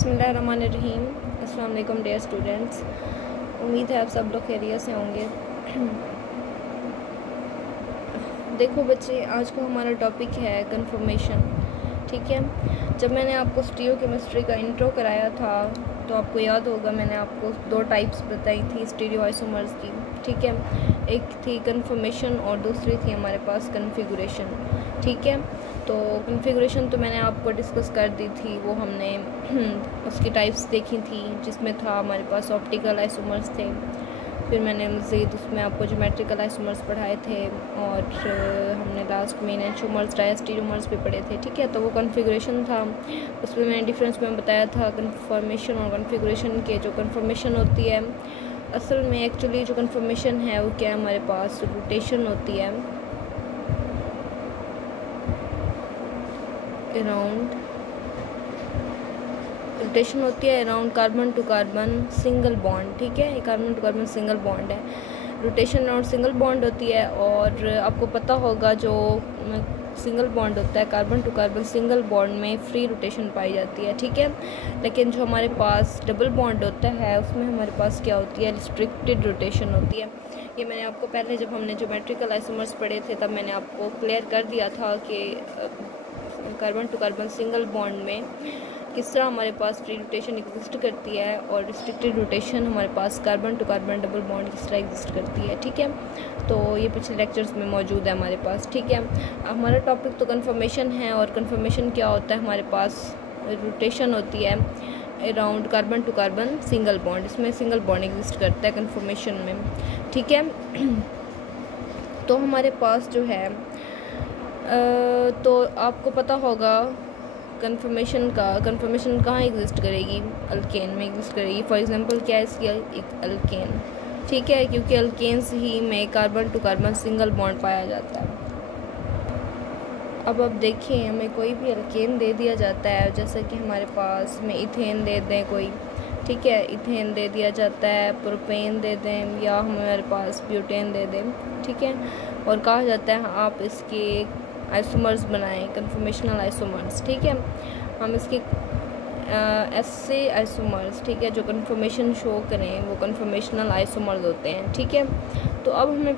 बिस्मिल्लाहिर्रहमानिर्रहीम। अस्सलाम वालेकुम डियर स्टूडेंट्स, उम्मीद है आप सब लोग खैरियत से होंगे। देखो बच्चे, आज का हमारा टॉपिक है कंफर्मेशन। ठीक है, जब मैंने आपको स्टीरियोकेमिस्ट्री का इंट्रो कराया था तो आपको याद होगा मैंने आपको दो टाइप्स बताई थी स्टीरियो आइसोमर्स की। ठीक है, एक थी कंफर्मेशन और दूसरी थी हमारे पास कन्फिगुरेशन। ठीक है, तो कन्फिगुरेशन तो मैंने आपको डिस्कस कर दी थी, वो हमने उसकी टाइप्स देखी थी, जिसमें था हमारे पास ऑप्टिकल आइसोमर्स थे। फिर मैंने मज़ीद उसमें आपको ज्योमेट्रिकल आइसोमर्स पढ़ाए थे और हमने लास्ट में एंटिओमर्स डायस्टीरियोमर्स भी पढ़े थे। ठीक है, तो वो कन्फिगुरेशन था, उसमें मैंने डिफरेंस में बताया था कन्फर्मेशन और कन्फिगुरेशन के। जो कन्फर्मेशन होती है असल में एक्चुअली जो कन्फर्मेशन है वो क्या है, हमारे पास रोटेशन होती है around carbon to carbon single bond. ठीक है, ये carbon to carbon single bond है, रोटेशन और सिंगल बॉन्ड होती है। और आपको पता होगा जो सिंगल बॉन्ड होता है carbon to carbon single bond में फ्री रोटेशन पाई जाती है। ठीक है, लेकिन जो हमारे पास डबल बॉन्ड होता है उसमें हमारे पास क्या होती है, रिस्ट्रिक्टेड रोटेशन होती है। ये मैंने आपको पहले जब हमने ज्योमेट्रिकल आइसोमर्स पढ़े थे तब मैंने आपको क्लियर कर दिया था कि carbon to carbon single bond में किस तरह हमारे पास फ्री रोटेशन एग्जिस्ट करती है और रिस्ट्रिक्टेड रोटेशन हमारे पास carbon to carbon double bond किस तरह एग्जिस्ट करती है। ठीक है, तो ये पिछले लेक्चर्स में मौजूद है हमारे पास। ठीक है, हमारा टॉपिक तो कन्फर्मेशन है, और कन्फर्मेशन क्या होता है, हमारे पास रोटेशन होती है around carbon to carbon single bond, इसमें सिंगल बॉन्ड एग्जिस्ट करता है कन्फर्मेशन में। ठीक है, तो हमारे पास जो है तो आपको पता होगा कन्फर्मेशन कहाँ एग्जिस्ट करेगी, अल्केन में एग्जिस्ट करेगी। फॉर एग्जांपल क्या है इसकी, एक अल्केन। ठीक है, क्योंकि अल्केन्स ही में carbon to carbon single bond पाया जाता है। अब आप देखिए, हमें कोई भी अल्केन दे दिया जाता है, जैसा कि हमारे पास में इथेन दे दें कोई, ठीक है, इथेन दे दिया जाता है, प्रोपेन दे दें, या हमारे पास ब्यूटेन दे दें। ठीक है, और कहा जाता है आप इसके आइसोमर्स बनाएं, कन्फर्मेशनल आइसोमर्स। ठीक है, हम इसके ऐसे आइसोमर्स, ठीक है, जो कन्फर्मेशन शो करें वो कन्फर्मेशनल आइसोमर्स होते हैं। ठीक है, तो अब हमें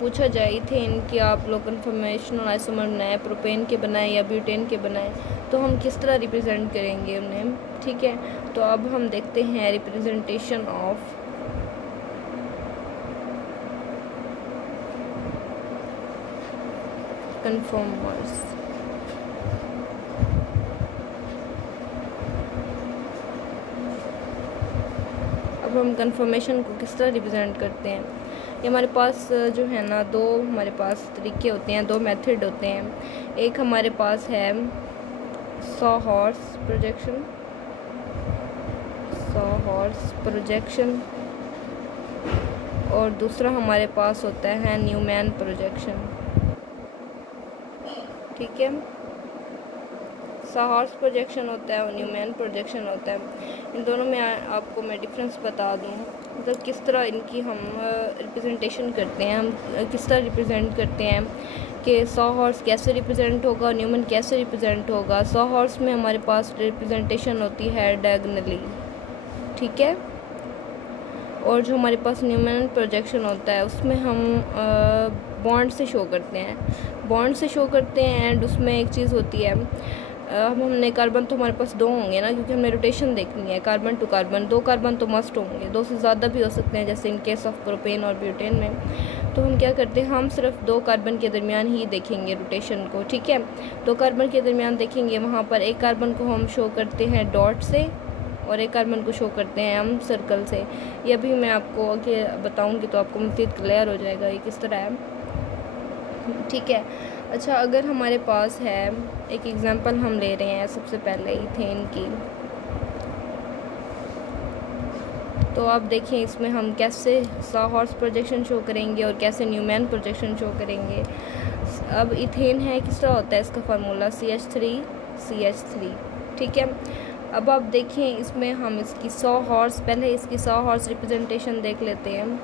पूछा जाए इथेन कि आप लोग कन्फर्मेशनल आइसोमर बनाएं, प्रोपेन के बनाएं या ब्यूटेन के बनाएं, तो हम किस तरह रिप्रेजेंट करेंगे उन्हें। ठीक है, तो अब हम देखते हैं रिप्रेजेंटेशन ऑफ कन्फर्मर्स। अब हम कन्फर्मेशन को किस तरह रिप्रेजेंट करते हैं, ये हमारे पास जो है ना दो हमारे पास तरीके होते हैं, दो मेथड होते हैं। एक हमारे पास है सॉ-हॉर्स प्रोजेक्शन और दूसरा हमारे पास होता है न्यूमैन प्रोजेक्शन। ठीक है, सॉ-हॉर्स प्रोजेक्शन होता है और न्यूमैन प्रोजेक्शन होता है। इन दोनों में आपको मैं डिफरेंस बता दूं, मतलब किस तरह इनकी हम रिप्रेजेंटेशन करते हैं, हम किस तरह रिप्रेजेंट करते हैं कि सॉ-हॉर्स कैसे रिप्रेजेंट होगा, न्यूमैन कैसे रिप्रेजेंट होगा। सॉ-हॉर्स में हमारे पास रिप्रेजेंटेशन होती है डायगोनली, ठीक है, और जो हमारे पास न्यूमैन प्रोजेक्शन होता है उसमें हम बॉन्ड से शो करते हैं। एंड उसमें एक चीज़ होती है, हमने कार्बन तो हमारे पास दो होंगे ना, क्योंकि हमने रोटेशन देखनी है कार्बन टू कार्बन, दो कार्बन तो मस्ट होंगे, दो से ज़्यादा भी हो सकते हैं, जैसे इन केस ऑफ प्रोपेन और ब्यूटेन में। तो हम क्या करते हैं, हम सिर्फ दो कार्बन के दरमियान ही देखेंगे रोटेशन को। ठीक है, दो कार्बन के दरमियान देखेंगे, वहाँ पर एक कार्बन को हम शो करते हैं डॉट से और एक कार्बन को शो करते हैं हम सर्कल से। ये भी मैं आपको आगे बताऊँगी तो आपको मज़ीद क्लियर हो जाएगा ये किस तरह है। ठीक है, अच्छा, अगर हमारे पास है एक एग्जांपल हम ले रहे हैं सबसे पहले इथेन की, तो आप देखें इसमें हम कैसे सॉ-हॉर्स प्रोजेक्शन शो करेंगे और कैसे न्यूमैन प्रोजेक्शन शो करेंगे। अब इथेन है, किस तरह होता है इसका फार्मूला, CH3। ठीक है, अब आप देखें इसमें हम इसकी सॉ-हॉर्स, पहले इसकी सॉ-हॉर्स रिप्रेजेंटेशन देख लेते हैं।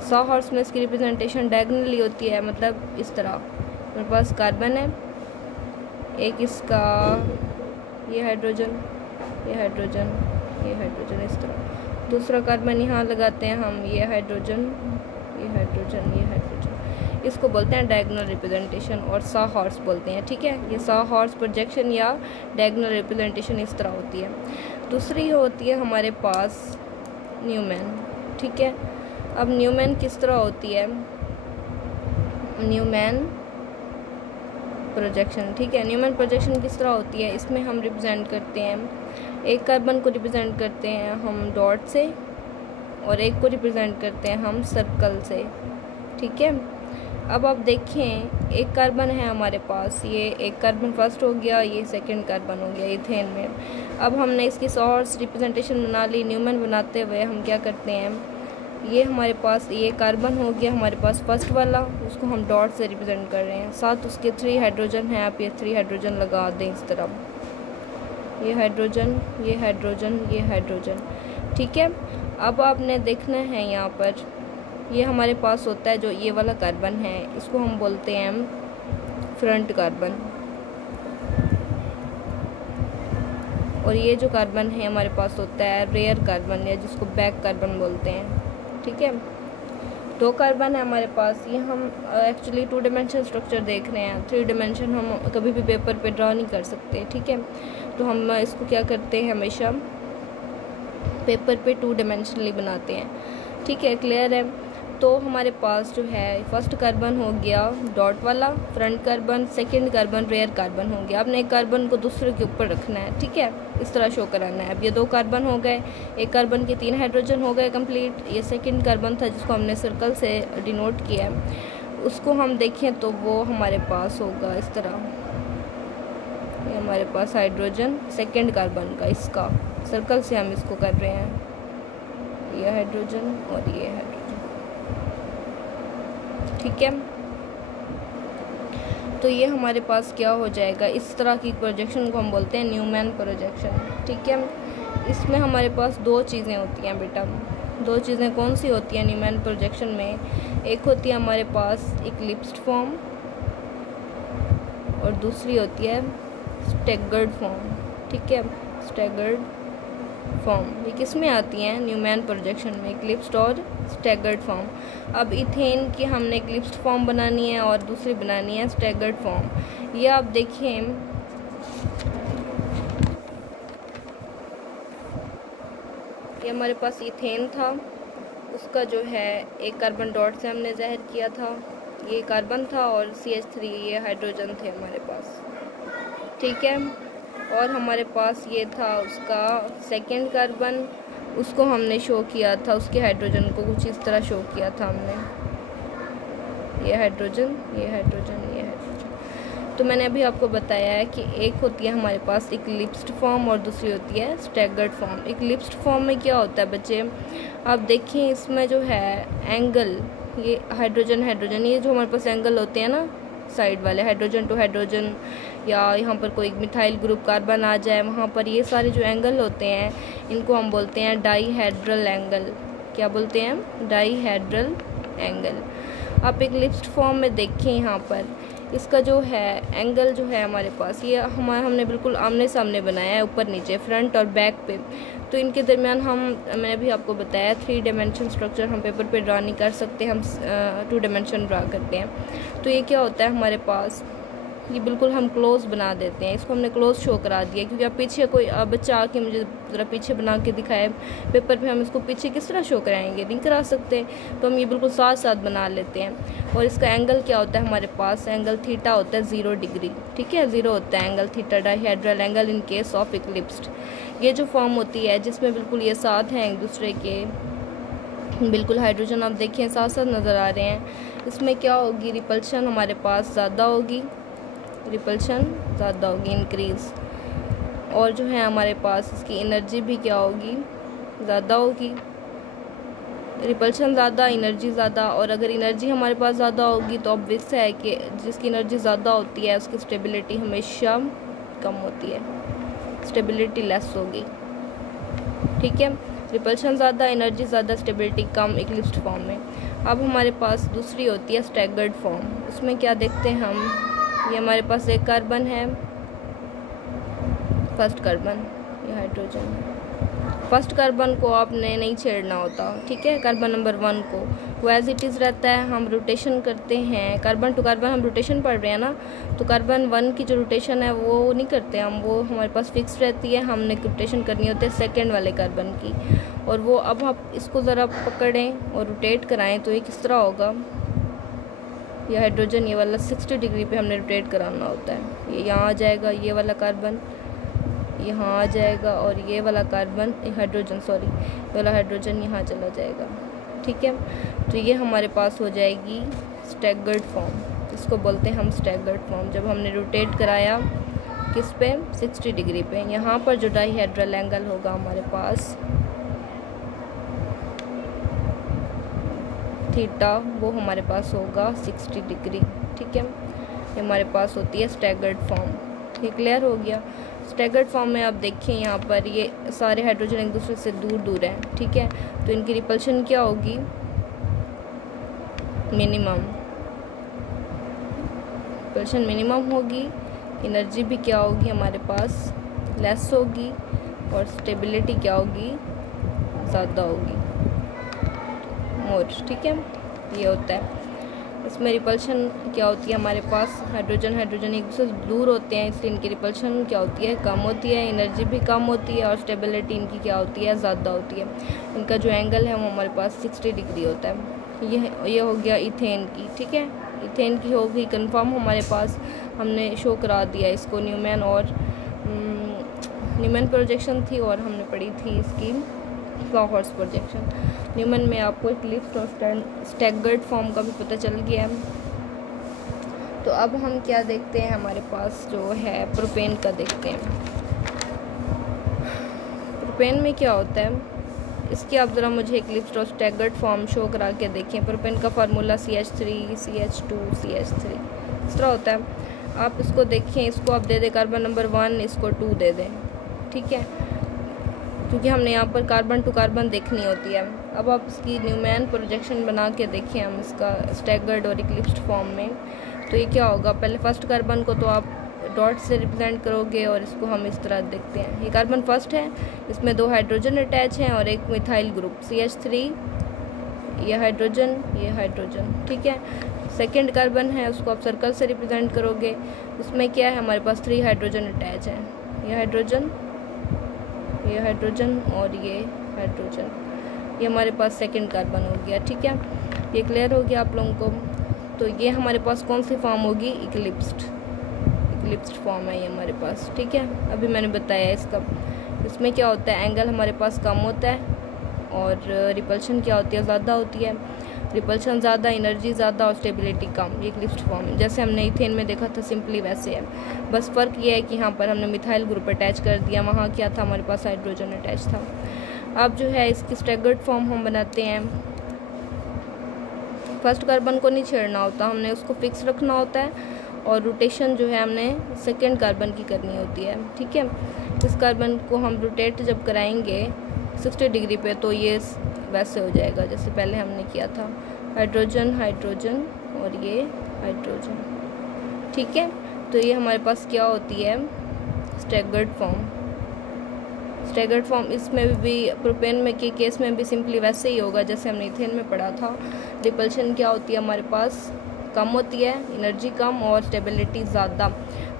सॉ-हॉर्स में इसकी रिप्रेजेंटेशन डायगोनली होती है, मतलब इस तरह मेरे पास कार्बन है, एक इसका ये हाइड्रोजन, ये हाइड्रोजन, ये हाइड्रोजन, इस तरह। दूसरा कार्बन यहाँ लगाते हैं हम, ये हाइड्रोजन, ये हाइड्रोजन, ये हाइड्रोजन। इसको बोलते हैं डायगोनल रिप्रेजेंटेशन और साहॉर्स बोलते हैं, ठीक है। ये साहॉर्स प्रोजेक्शन या डायगोनल रिप्रेजेंटेशन इस तरह होती है। दूसरी होती है हमारे पास न्यूमैन, ठीक है। अब न्यूमैन किस तरह होती है, न्यूमैन प्रोजेक्शन, ठीक है। न्यूमैन प्रोजेक्शन किस तरह होती है, इसमें हम रिप्रेजेंट करते हैं, एक कार्बन को रिप्रेजेंट करते हैं हम डॉट से और एक को रिप्रेजेंट करते हैं हम सर्कल से, ठीक है। अब आप देखें, एक कार्बन है हमारे पास, ये एक कार्बन फर्स्ट हो गया, ये सेकंड कार्बन हो गया इथेन में। अब हमने इसकी सोर्स रिप्रेजेंटेशन बना ली। न्यूमैन बनाते हुए हम क्या करते हैं, ये हमारे पास ये कार्बन हो गया हमारे पास फर्स्ट वाला, उसको हम डॉट से रिप्रेजेंट कर रहे हैं, साथ उसके 3 हाइड्रोजन हैं। आप ये 3 हाइड्रोजन लगा दें इस तरह, ये हाइड्रोजन, ये हाइड्रोजन, ये हाइड्रोजन, ठीक है। अब आपने देखना है यहाँ पर, ये हमारे पास होता है जो ये वाला कार्बन है, इसको हम बोलते हैं फ्रंट कार्बन, और ये जो कार्बन है हमारे पास होता है रेयर कार्बन, या जिसको बैक कार्बन बोलते हैं, ठीक है। 2 कार्बन है हमारे पास, ये हम एक्चुअली 2 डायमेंशन स्ट्रक्चर देख रहे हैं, 3 डायमेंशन हम कभी भी पेपर पे ड्रा नहीं कर सकते, ठीक है। तो हम इसको क्या करते हैं, हमेशा पेपर पे 2 डायमेंशनली बनाते हैं, ठीक है, क्लियर है। तो हमारे पास जो है फर्स्ट कार्बन हो गया डॉट वाला front carbon, second carbon rear carbon हो गया। आपने एक कार्बन को दूसरे के ऊपर रखना है, ठीक है, इस तरह शो कराना है। अब ये 2 कार्बन हो गए, एक कार्बन के 3 हाइड्रोजन हो गए कंप्लीट। ये सेकंड कार्बन था जिसको हमने सर्कल से डिनोट किया है, उसको हम देखें तो वो हमारे पास होगा इस तरह, ये हमारे पास हाइड्रोजन सेकंड कार्बन का, इसका सर्कल से हम इसको कर रहे हैं, ये हाइड्रोजन और ये हाइड्रोजन, ठीक है। तो ये हमारे पास क्या हो जाएगा, इस तरह की प्रोजेक्शन को हम बोलते हैं न्यूमैन प्रोजेक्शन, ठीक है। इसमें हमारे पास 2 चीज़ें होती हैं बेटा, 2 चीज़ें कौन सी होती हैं न्यूमैन प्रोजेक्शन में, एक होती है हमारे पास इक्लिप्स्ड फॉर्म और दूसरी होती है स्टैगर्ड फॉर्म, ठीक है, स्टैगर्ड फॉर्म। ये किस में आती हैं, न्यूमैन प्रोजेक्शन में, इक्लिप्स्ड और स्टैगर्ड फॉर्म। अब इथेन की हमने इक्लिप्स्ड फॉर्म बनानी है और दूसरी बनानी है स्टैगर्ड फॉर्म। ये आप देखें, ये हमारे पास इथेन था, उसका जो है एक कार्बन डॉट से हमने ज़ाहिर किया था, ये कार्बन था और CH3 ये हाइड्रोजन थे हमारे पास, ठीक है। और हमारे पास ये था उसका सेकंड कार्बन, उसको हमने शो किया था, उसके हाइड्रोजन को कुछ इस तरह शो किया था हमने, ये हाइड्रोजन, ये हाइड्रोजन, ये हाइड्रोजन। तो मैंने अभी आपको बताया है कि एक होती है हमारे पास इक्लिप्स्ड फॉर्म और दूसरी होती है स्टैगर्ड फॉर्म। इक्लिप्स्ड फॉर्म में क्या होता है बच्चे, आप देखिए इसमें जो है एंगल, ये हाइड्रोजन हाइड्रोजन, ये जो हमारे पास एंगल होते हैं ना साइड वाले, हाइड्रोजन टू हाइड्रोजन, या यहाँ पर कोई मिथाइल ग्रुप कार्बन आ जाए, वहाँ पर ये सारे जो एंगल होते हैं इनको हम बोलते हैं डाईहेड्रल एंगल। क्या बोलते हैं, डाईहेड्रल एंगल। आप इक्लिप्स्ड फॉर्म में देखें, यहाँ पर इसका जो है एंगल जो है हमारे पास, ये हमने बिल्कुल आमने सामने बनाया है, ऊपर नीचे, फ्रंट और बैक पे। तो इनके दरमियान मैंने अभी आपको बताया 3 डायमेंशन स्ट्रक्चर हम पेपर पे ड्रा नहीं कर सकते, हम 2 डायमेंशन ड्रा करते हैं। तो ये क्या होता है हमारे पास, ये बिल्कुल हम क्लोज बना देते हैं, इसको हमने क्लोज शो करा दिया, क्योंकि आप पीछे कोई बच्चा आके मुझे ज़रा पीछे बना के दिखाए पेपर पे, हम इसको पीछे किस तरह शो कराएंगे, नहीं करा सकते। तो हम ये बिल्कुल साथ साथ बना लेते हैं। और इसका एंगल क्या होता है हमारे पास, एंगल थीटा होता है 0 डिग्री, ठीक है, 0 होता है angle theta, dihedral angle in case of eclipsed. ये जो फॉर्म होती है जिसमें बिल्कुल ये साथ हैं एक दूसरे के, बिल्कुल हाइड्रोजन आप देखें साथ साथ नज़र आ रहे हैं, इसमें क्या होगी, रिपल्शन हमारे पास ज़्यादा होगी, रिपल्शन ज़्यादा होगी, इंक्रीज़। और जो है हमारे पास इसकी एनर्जी भी क्या होगी, ज़्यादा होगी, रिपल्शन ज़्यादा, एनर्जी ज़्यादा। और अगर एनर्जी हमारे पास ज़्यादा होगी तो ऑब्वियस है कि जिसकी एनर्जी ज़्यादा होती है उसकी स्टेबिलिटी हमेशा कम होती है, स्टेबिलिटी लेस होगी, ठीक है। रिपल्शन ज़्यादा, एनर्जी ज़्यादा, स्टेबिलिटी कम इक्लिप्स्ड फॉर्म में। अब हमारे पास दूसरी होती है स्टैगर्ड फॉर्म। उसमें क्या देखते हैं हम, ये हमारे पास एक कार्बन है फर्स्ट कार्बन, ये हाइड्रोजन। फर्स्ट कार्बन को आपने नहीं छेड़ना होता, ठीक है। कार्बन नंबर 1 को वो एज इट इज़ रहता है। हम रोटेशन करते हैं कार्बन टू कार्बन, हम रोटेशन पढ़ रहे हैं ना, तो कार्बन 1 की जो रोटेशन है वो नहीं करते हम, वो हमारे पास फिक्स रहती है। हमने रोटेशन करनी होती है सेकेंड वाले कार्बन की, और वो अब आप इसको ज़रा पकड़ें और रोटेट कराएं तो ये किस तरह होगा। ये हाइड्रोजन, ये वाला 60 डिग्री पे हमने रोटेट कराना होता है। ये यहाँ आ जाएगा, ये वाला कार्बन यहाँ आ जाएगा, और ये वाला कार्बन हाइड्रोजन, सॉरी ये वाला हाइड्रोजन यहाँ चला जाएगा, ठीक है। तो ये हमारे पास हो जाएगी स्टैगर्ड फॉर्म, इसको बोलते हैं हम स्टैगर्ड फॉर्म। जब हमने रोटेट कराया किस पे, 60 डिग्री पे, यहाँ पर जो डाईहेड्रल एंगल होगा हमारे पास थीटा, वो हमारे पास होगा 60 डिग्री, ठीक है। ये हमारे पास होती है स्टैगर्ड फॉर्म। ये क्लियर हो गया। स्टैगर्ड फॉर्म में आप देखें यहाँ पर ये सारे हाइड्रोजन एक दूसरे से दूर दूर हैं, ठीक है। तो इनकी रिपल्शन क्या होगी, मिनिमम, रिपल्शन मिनिमम होगी। एनर्जी भी क्या होगी हमारे पास, लेस होगी, और स्टेबिलिटी क्या होगी, ज़्यादा होगी, मोर, ठीक है। ये होता है। इसमें रिपल्शन क्या होती है हमारे पास, हाइड्रोजन एक दूसरे से दूर होते हैं, इसलिए इनकी रिपल्शन क्या होती है, कम होती है। एनर्जी भी कम होती है, और स्टेबिलिटी इनकी क्या होती है, ज़्यादा होती है। इनका जो एंगल है वो हमारे पास 60 डिग्री होता है। ये हो गया इथेन की, ठीक है। इथेन की हो गई कंफर्म हमारे पास, हमने शो करा दिया इसको। न्यूमैन और न्यूमैन प्रोजेक्शन थी, और हमने पढ़ी थी इसकी फ्लाहर्स प्रोजेक्शन। न्यूमैन में आपको इक्लिप्स और स्टैगर्ड फॉर्म का भी पता चल गया है। तो अब हम क्या देखते हैं, हमारे पास जो है प्रोपेन का देखते हैं। प्रोपेन में क्या होता है, इसकी आप ज़रा मुझे इक्लिप्स और स्टैगर्ड फॉर्म शो करा के देखें। प्रोपेन का फार्मूला CH3 CH2 CH3 इस तरह होता है। आप इसको देखें, इसको आप दे दें कार्बन नंबर 1, इसको 2 दे दें, ठीक है, क्योंकि हमने यहाँ पर कार्बन टू कार्बन देखनी होती है। अब आप इसकी न्यूमैन प्रोजेक्शन बना के देखें हम इसका स्टैगर्ड और इक्लिप्स्ड फॉर्म में, तो ये क्या होगा। पहले फर्स्ट कार्बन को तो आप डॉट से रिप्रेजेंट करोगे, और इसको हम इस तरह देखते हैं। ये कार्बन फर्स्ट है, इसमें 2 हाइड्रोजन अटैच हैं और एक मिथाइल ग्रुप CH3, ये हाइड्रोजन, ठीक है। सेकेंड कार्बन है, उसको आप सर्कल से रिप्रेजेंट करोगे, इसमें क्या है हमारे पास 3 हाइड्रोजन अटैच हैं, ये हाइड्रोजन और ये हाइड्रोजन। ये हमारे पास सेकंड कार्बन हो गया, ठीक है। ये क्लियर हो गया आप लोगों को। तो ये हमारे पास कौन सी फॉर्म होगी, इक्लिप्स्ड फॉर्म है ये हमारे पास, ठीक है। अभी मैंने बताया इसका, इसमें क्या होता है, एंगल हमारे पास कम होता है, और रिपल्शन क्या होती है, ज़्यादा होती है। रिपल्शन ज़्यादा, एनर्जी ज़्यादा, और स्टेबिलिटी कम। ये इक्लिप्स्ड फॉर्म जैसे हमने इथेन में देखा था, सिंपली वैसे है। बस फ़र्क ये है कि यहाँ पर हमने मिथाइल ग्रुप अटैच कर दिया, वहाँ क्या था हमारे पास हाइड्रोजन अटैच था। अब जो है इसकी स्टैगर्ड फॉर्म हम बनाते हैं। फर्स्ट कार्बन को नहीं छेड़ना होता, हमने उसको फिक्स रखना होता है, और रोटेशन जो है हमने सेकेंड कार्बन की करनी होती है, ठीक है। इस कार्बन को हम रोटेट जब कराएंगे 60 डिग्री पे, तो ये वैसे हो जाएगा जैसे पहले हमने किया था, हाइड्रोजन और ये हाइड्रोजन, ठीक है। तो ये हमारे पास क्या होती है, स्टैगर्ड फॉर्म। इसमें भी प्रोपेन में के केस में भी सिंपली वैसे ही होगा जैसे हमने इथेन में पढ़ा था। रिपल्शन क्या होती है हमारे पास, कम होती है, एनर्जी कम और स्टेबिलिटी ज़्यादा।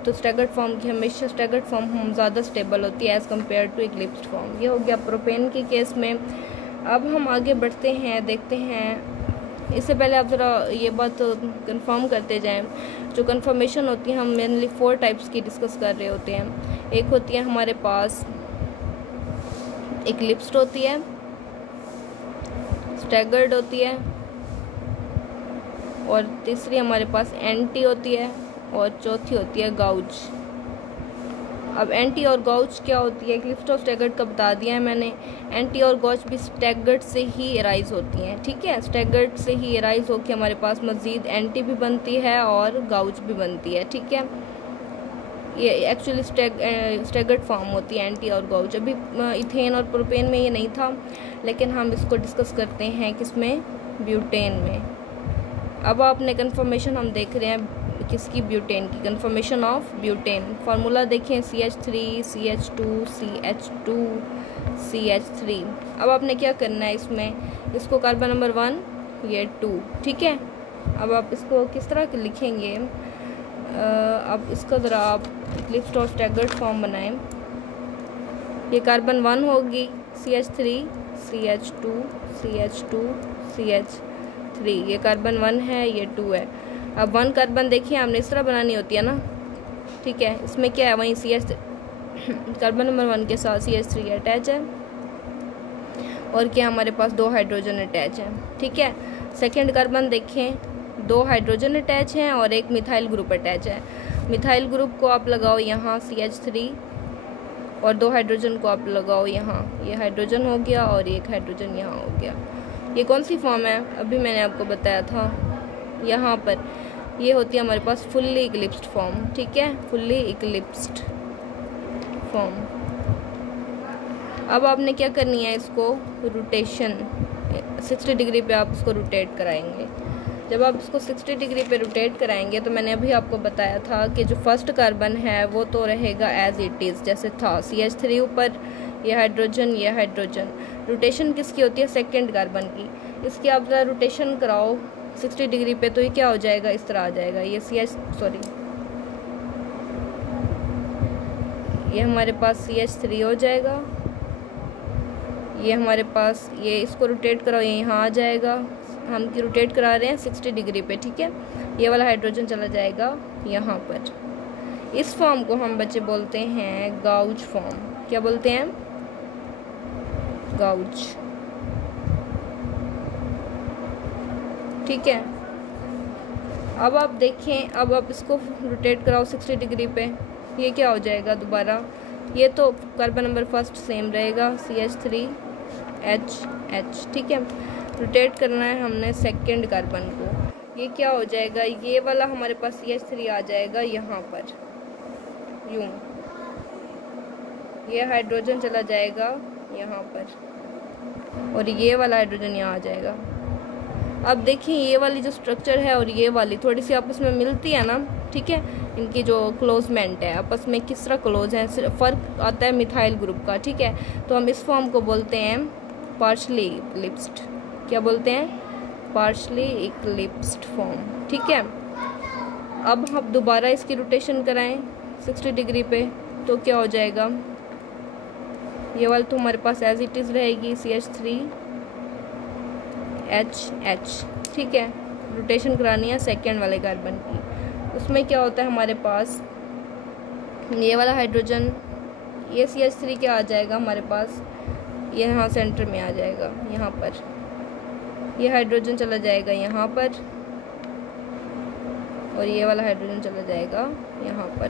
तो स्टैगर्ड फॉर्म की हमेशा स्टैगर्ड फॉर्म हम ज़्यादा स्टेबल होती है as compare to eclipsed form. ये हो गया प्रोपेन के केस में। अब हम आगे बढ़ते हैं, देखते हैं। इससे पहले आप ज़रा ये बात कंफर्म करते जाएं, जो कंफर्मेशन होती है हम मेनली 4 टाइप्स की डिस्कस कर रहे होते हैं। एक होती है हमारे पास इक्लिप्स्ड होती है, स्टैगर्ड होती है, और तीसरी हमारे पास एंटी होती है, और चौथी होती है गाउज। अब एंटी और गाउज क्या होती है, इक्लिप्स्ड और स्टैगर्ड का बता दिया है मैंने। एंटी और गाउज भी स्टैगर्ड से ही एराइज होती हैं, ठीक है। स्टैगर्ड से ही एराइज होकर हमारे पास मज़ीद एंटी भी बनती है और गाउज भी बनती है, ठीक है। ये एक्चुअली स्टैगर्ड फॉर्म होती है एंटी और गाउज। अभी इथेन और प्रोपेन में ये नहीं था, लेकिन हम इसको डिस्कस करते हैं किसमें, ब्यूटेन में। अब आपने कंफर्मेशन हम देख रहे हैं किसकी, ब्यूटेन की, कन्फर्मेशन ऑफ ब्यूटेन। फार्मूला देखें CH3 CH2 CH2 CH3। अब आपने क्या करना है, इसमें इसको कार्बन नंबर 1 ये 2, ठीक है। अब आप इसको किस तरह के लिखेंगे, अब इसका ज़रा आप लिस्ट और स्टैगर्ड फॉर्म बनाएं। ये कार्बन 1 होगी, CH3 CH2 CH2 CH3, ये कार्बन 1 है, ये 2 है। अब 1 कार्बन देखिए हमने इस तरह बनानी होती है ना, ठीक है। इसमें क्या है, वहीं CH कार्बन नंबर 1 के साथ CH3 अटैच है और क्या हमारे पास 2 हाइड्रोजन अटैच है, ठीक है। सेकेंड कार्बन देखें, 2 हाइड्रोजन अटैच हैं और एक मिथाइल ग्रुप अटैच है। मिथाइल ग्रुप को आप लगाओ यहाँ CH3 और 2 हाइड्रोजन को आप लगाओ यहाँ, ये हाइड्रोजन हो गया और एक हाइड्रोजन यहाँ हो गया। ये कौन सी फॉर्म है, अभी मैंने आपको बताया था, यहाँ पर ये होती है हमारे पास फुल्ली इक्लिप्स्ड फॉर्म, ठीक है, फुल्ली इक्लिप्स्ड फॉर्म। अब आपने क्या करनी है, इसको रोटेशन 60 डिग्री पे आप इसको रोटेट कराएंगे। जब आप इसको 60 डिग्री पे रोटेट कराएंगे तो मैंने अभी आपको बताया था कि जो फर्स्ट कार्बन है वो तो रहेगा एज इट इज़ जैसे था, CH3 ऊपर, ये हाइड्रोजन। रोटेशन किसकी होती है, सेकंड कार्बन की। इसकी आप ज़रा रोटेशन कराओ 60 डिग्री पे तो ये क्या हो जाएगा, इस तरह आ जाएगा। ये हमारे पास CH3 हो जाएगा, ये हमारे पास, ये इसको रोटेट कराओ, ये यहाँ आ जाएगा। हम की रोटेट करा रहे हैं 60 डिग्री पे, ठीक है। ये वाला हाइड्रोजन चला जाएगा यहाँ पर। इस फॉर्म को हम बच्चे बोलते हैं गाउज फॉर्म। क्या बोलते हैं, गाउज, ठीक है। अब आप देखें, अब आप इसको रोटेट कराओ 60 डिग्री पे, ये क्या हो जाएगा दोबारा, ये तो कार्बन नंबर फर्स्ट सेम रहेगा CH3H, ठीक है। रोटेट करना है हमने सेकंड कार्बन को, ये क्या हो जाएगा, ये वाला हमारे पास CH3 आ जाएगा यहाँ पर यूं, ये हाइड्रोजन चला जाएगा यहाँ पर और ये वाला हाइड्रोजन यहाँ आ जाएगा। अब देखिए ये वाली जो स्ट्रक्चर है और ये वाली थोड़ी सी आपस में मिलती है ना, ठीक है। इनकी जो क्लोजमेंट है आपस में किस तरह क्लोज है, सिर्फ फ़र्क आता है मिथाइल ग्रुप का, ठीक है। तो हम इस फॉर्म को बोलते हैं पार्शली इक्लिप्स्ड। क्या बोलते हैं, पार्शली इक्लिप्स्ड फॉर्म, ठीक है। अब हम दोबारा इसकी रोटेशन कराएं 60 डिग्री पे तो क्या हो जाएगा, ये वाला तो हमारे पास एज इट इज़ रहेगी CH3HH, ठीक है। रोटेशन करानी है सेकेंड वाले कार्बन की, उसमें क्या होता है हमारे पास, ये वाला हाइड्रोजन, ये CH3 क्या आ जाएगा हमारे पास, ये यहाँ सेंटर में आ जाएगा, यहाँ पर ये हाइड्रोजन चला जाएगा यहाँ पर और ये वाला हाइड्रोजन चला जाएगा यहाँ पर,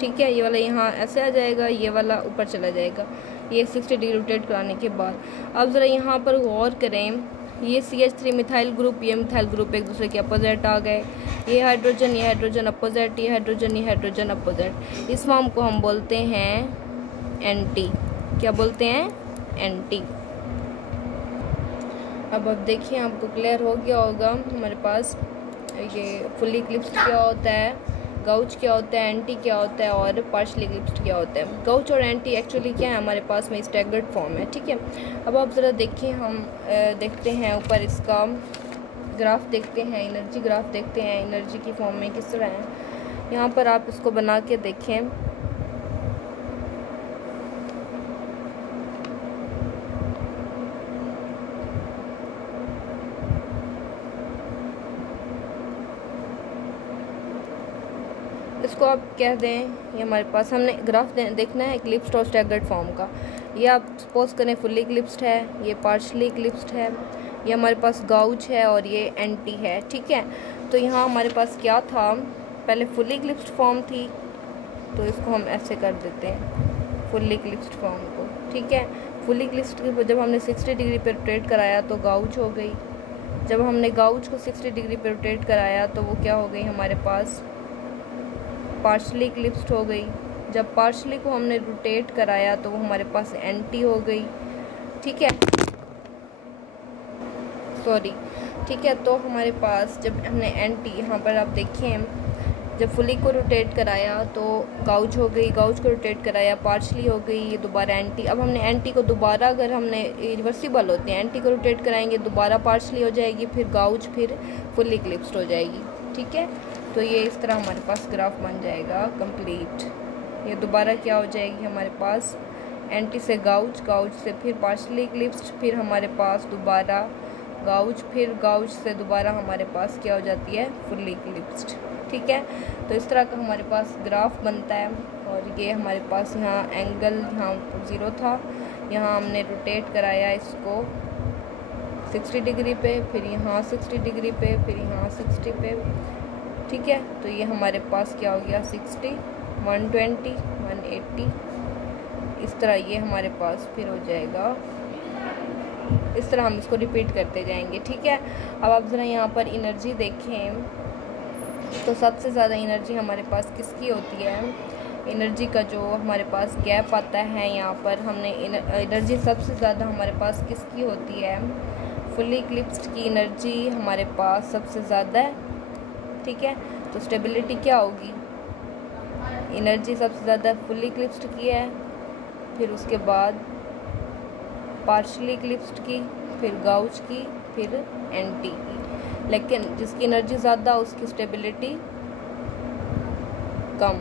ठीक है। ये वाला यहाँ ऐसे आ जाएगा, ये वाला ऊपर चला जाएगा, ये 60 डिग्री रोटेट कराने के बाद। अब ज़रा यहाँ पर गौर करें, ये CH3 मिथाइल ग्रुप, ये मिथाइल ग्रुप एक दूसरे के अपोजिट आ गए, ये हाइड्रोजन अपोजिट, ये हाइड्रोजन अपोजिट। इस फॉर्म को हम बोलते हैं एंटी। क्या बोलते हैं, एंटी। अब देखिए आपको क्लियर हो गया होगा हमारे पास ये फुली इक्लिप्स्ड क्या होता है, गाउच क्या होता है, एंटी क्या होता है और पार्शली इक्लिप्स्ड क्या होता है। गाउच और एंटी एक्चुअली क्या है, हमारे पास में स्टैगर्ड फॉर्म है, ठीक है। अब आप ज़रा देखिए, हम देखते हैं ऊपर इसका ग्राफ देखते हैं, एनर्जी ग्राफ देखते हैं, एनर्जी की फॉर्म में किस तरह है। यहाँ पर आप इसको बना के देखें, इसको आप कह दें, ये हमारे पास हमने ग्राफ देखना है इक्लिप्स्ड और स्टैगर्ड फॉर्म का। ये आप सपोज करें फुली इक्लिप्स्ड है, ये पार्शली इक्लिप्स्ड है, ये हमारे पास गाउच है और ये एंटी है, ठीक है। तो यहाँ हमारे पास क्या था, पहले फुली इक्लिप्स्ड फॉर्म थी तो इसको हम ऐसे कर देते हैं फुली इक्लिप्स्ड फॉर्म को, ठीक है। फुली इक्लिप्स्ड जब हमने 60 डिग्री पे रोटेट कराया तो गाउच हो गई, जब हमने गाउच को 60 डिग्री पे रोटेट कराया तो वो क्या हो गई हमारे पास, पार्शली इक्लिप्स्ड हो गई। जब पार्शली को हमने रोटेट कराया तो वो हमारे पास एंटी हो गई, ठीक है। सॉरी, ठीक है। तो हमारे पास जब हमने एंटी यहाँ पर आप देखें, जब फुली को रोटेट कराया तो गाउज हो गई, गाउज को रोटेट कराया पार्शली हो गई, ये दोबारा एंटी। अब हमने एंटी को दोबारा, अगर हमने रिवर्सिबल होते हैं, एंटी को रोटेट कराएंगे दोबारा पार्शली हो जाएगी, फिर गाउज, फिर फुली इक्लिप्स्ड हो जाएगी, ठीक है। तो ये इस तरह हमारे पास ग्राफ बन जाएगा कंप्लीट। ये दोबारा क्या हो जाएगी हमारे पास, एंटी से गाउज, गाउज से फिर पार्शली इक्लिप्स्ड, फिर हमारे पास दोबारा गाउज, फिर गाउज से दोबारा हमारे पास क्या हो जाती है, फुली इक्लिप्स्ड, ठीक है। तो इस तरह का हमारे पास ग्राफ बनता है। और ये हमारे पास यहाँ एंगल यहाँ 0 था, यहाँ हमने रोटेट कराया इसको 60 डिग्री पे, फिर यहाँ 60 डिग्री पे, फिर यहाँ 60 पे, ठीक है। तो ये हमारे पास क्या हो गया, 60, 120, 180, इस तरह ये हमारे पास फिर हो जाएगा। इस तरह हम इसको रिपीट करते जाएंगे, ठीक है। अब आप ज़रा यहाँ पर एनर्जी देखें, तो सबसे ज़्यादा एनर्जी हमारे पास किसकी होती है, एनर्जी का जो हमारे पास गैप आता है यहाँ पर, हमने एनर्जी सबसे ज़्यादा हमारे पास किसकी होती है, फुली इक्लिप्स्ड की एनर्जी हमारे पास सबसे ज़्यादा है, ठीक है। तो स्टेबिलिटी क्या होगी, एनर्जी सबसे ज़्यादा फुली इक्लिप्स्ड की है, फिर उसके बाद पार्शली इक्लिप्स्ड की, फिर गाउज की, फिर एंटी की। लेकिन जिसकी एनर्जी ज़्यादा उसकी स्टेबिलिटी कम।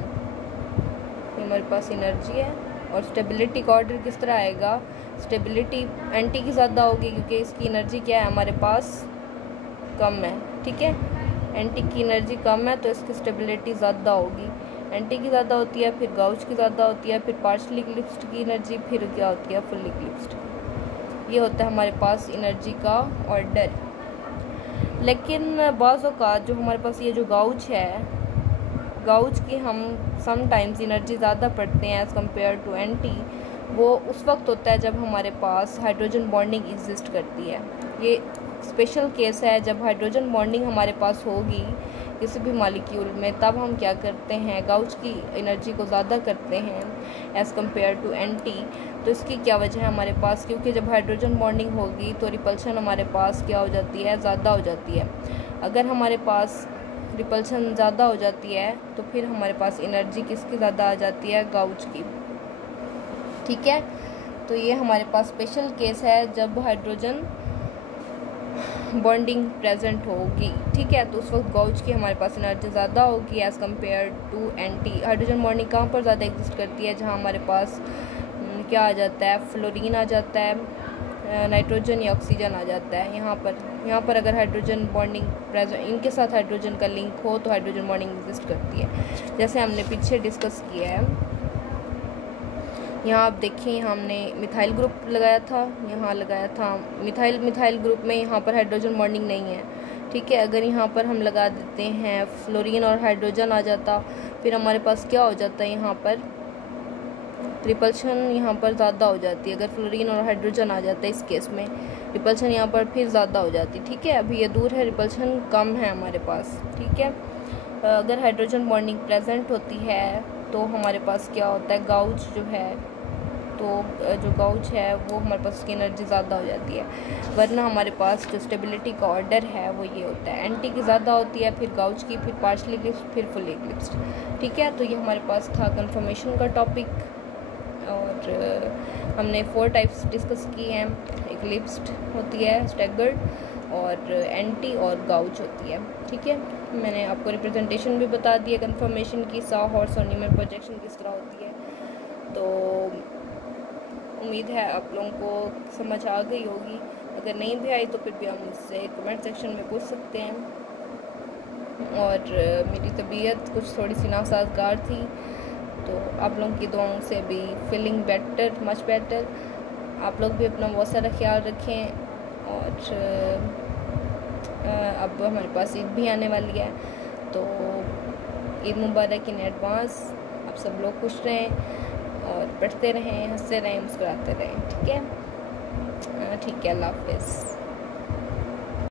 हमारे पास एनर्जी है और स्टेबिलिटी का ऑर्डर किस तरह आएगा, स्टेबिलिटी एंटी की ज़्यादा होगी क्योंकि इसकी एनर्जी क्या है हमारे पास कम है, ठीक है। एंटी की एनर्जी कम है तो इसकी स्टेबिलिटी ज़्यादा होगी, एंटी की ज़्यादा होती है, फिर गाउज की ज़्यादा होती है, फिर पार्शली इक्लिप्स्ड की एनर्जी, फिर क्या होती है, फुल इक्लिप्स्ड। ये होता है हमारे पास एनर्जी का ऑर्डर। लेकिन बाज़ औक़ात जो हमारे पास ये जो गाउज है, गाउज की हम समटाइम्स एनर्जी ज़्यादा पढ़ते हैं एज़ कम्पेयर टू एंटी। वो उस वक्त होता है जब हमारे पास हाइड्रोजन बॉन्डिंग एग्जिस्ट करती है। ये स्पेशल केस है, जब हाइड्रोजन बॉन्डिंग हमारे पास होगी किसी भी मॉलिक्यूल में, तब हम क्या करते हैं, गाउज की एनर्जी को ज़्यादा करते हैं एज़ कम्पेयर टू एंटी। तो इसकी क्या वजह है हमारे पास, क्योंकि जब हाइड्रोजन बॉन्डिंग होगी तो रिपल्शन हमारे पास क्या हो जाती है, ज़्यादा हो जाती है। अगर हमारे पास रिपल्शन ज़्यादा हो जाती है तो फिर हमारे पास एनर्जी किसकी ज़्यादा आ जाती है, गाउज की, ठीक है। तो ये हमारे पास स्पेशल केस है जब हाइड्रोजन बॉन्डिंग प्रेजेंट होगी, ठीक है। तो उस वक्त गाउज की हमारे पास एनर्जी ज़्यादा होगी as compare to anti. Hydrogen bonding कहाँ पर ज़्यादा एग्जिस्ट करती है, जहाँ हमारे पास क्या आ जाता है, फ्लोरीन आ जाता है, नाइट्रोजन या ऑक्सीजन आ जाता है। यहाँ पर अगर हाइड्रोजन बॉन्डिंग प्रेजेंट, इनके साथ हाइड्रोजन का लिंक हो तो हाइड्रोजन बॉन्डिंग एग्जिस्ट करती है, जैसे हमने पीछे डिस्कस किया है। यहाँ आप देखिए, हमने मिथाइल ग्रुप लगाया था, यहाँ लगाया था मिथाइल ग्रुप में यहाँ पर हाइड्रोजन बॉन्डिंग नहीं है, ठीक है। अगर यहाँ पर हम लगा देते हैं फ्लोरीन और हाइड्रोजन आ जाता, फिर हमारे पास क्या हो जाता है, यहाँ पर रिपल्शन यहाँ पर ज़्यादा हो जाती है। अगर फ्लोरीन और हाइड्रोजन आ जाता है इस केस में, रिपल्शन यहाँ पर फिर ज़्यादा हो जाती है, ठीक है। अभी ये दूर है, रिपल्शन कम है हमारे पास, ठीक है। अगर हाइड्रोजन बॉन्डिंग प्रेजेंट होती है तो हमारे पास क्या होता है, गाउज जो है, तो जो गाउज है वो हमारे पास उसकी एनर्जी ज़्यादा हो जाती है। वरना हमारे पास जो स्टेबिलिटी का ऑर्डर है वो ये होता है, एंटी की ज़्यादा होती है, फिर गाउज की, फिर पार्शली इक्लिप्स्ड, फिर फुली इक्लिप्स्ड, ठीक है। तो ये हमारे पास था कन्फर्मेशन का टॉपिक, और हमने 4 टाइप्स डिस्कस किए हैं। इक्लिप्स्ड होती है, स्टैगर्ड, और एंटी और गाउज होती है, ठीक है। मैंने आपको रिप्रेजेंटेशन भी बता दी है कन्फर्मेशन की, सॉ हॉर्स और न्यूमैन प्रोजेक्शन किस तरह होती है। तो उम्मीद है आप लोगों को समझ आ गई होगी। अगर नहीं भी आई तो फिर भी हम मुझसे कमेंट सेक्शन में पूछ सकते हैं। और मेरी तबीयत कुछ थोड़ी सी नासाजगार थी, तो आप लोगों की दुआओं से भी फीलिंग बेटर, मच बेटर। आप लोग भी अपना बहुत सारा ख्याल रखें। और अब हमारे पास ईद भी आने वाली है, तो ईद मुबारक इन एडवांस। आप सब लोग खुश रहें और पढ़ते रहें, हंसते रहें, मुस्कुराते रहें, ठीक है। ठीक है, अल्लाह हाफ़िज़।